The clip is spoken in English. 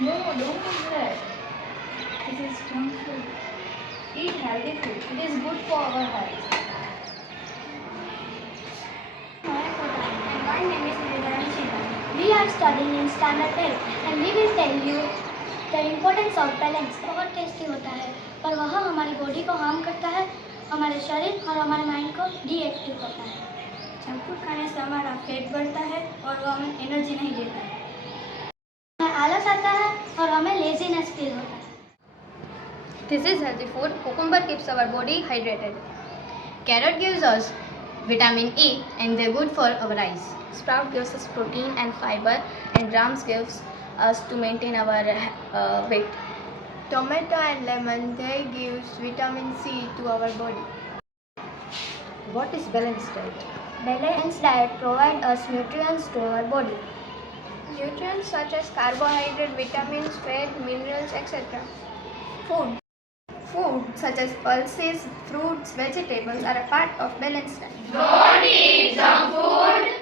No, don't eat that. This is junk food. Eat healthy food. It is good for our health. And my name is Nidaranshita. We are studying in standard 10 and we will tell you the importance of balance. बहुत tasty होता है पर वह हमारी body को harm करता है, हमारे शरीर और हमारे माइंड को डीएक्टिव करता है। जंक फूड खाने से हमारा पेट बढ़ता है और वो हमें एनर्जी नहीं देता है। हमें आलस आता है और हमें लेजीनेस फील होता है। This is healthy food. Cucumber keeps our body hydrated. Carrot gives us vitamin E and they're good for our eyes. Sprout gives us protein and fiber and grams gives us to maintain our weight. Tomato and lemon, they gives vitamin C to our body. What is balanced diet? Balanced diet provides us nutrients to our body. Nutrients such as carbohydrate, vitamins, fat, minerals, etc. Food such as pulses, fruits, vegetables are a part of balanced diet. Don't eat junk food.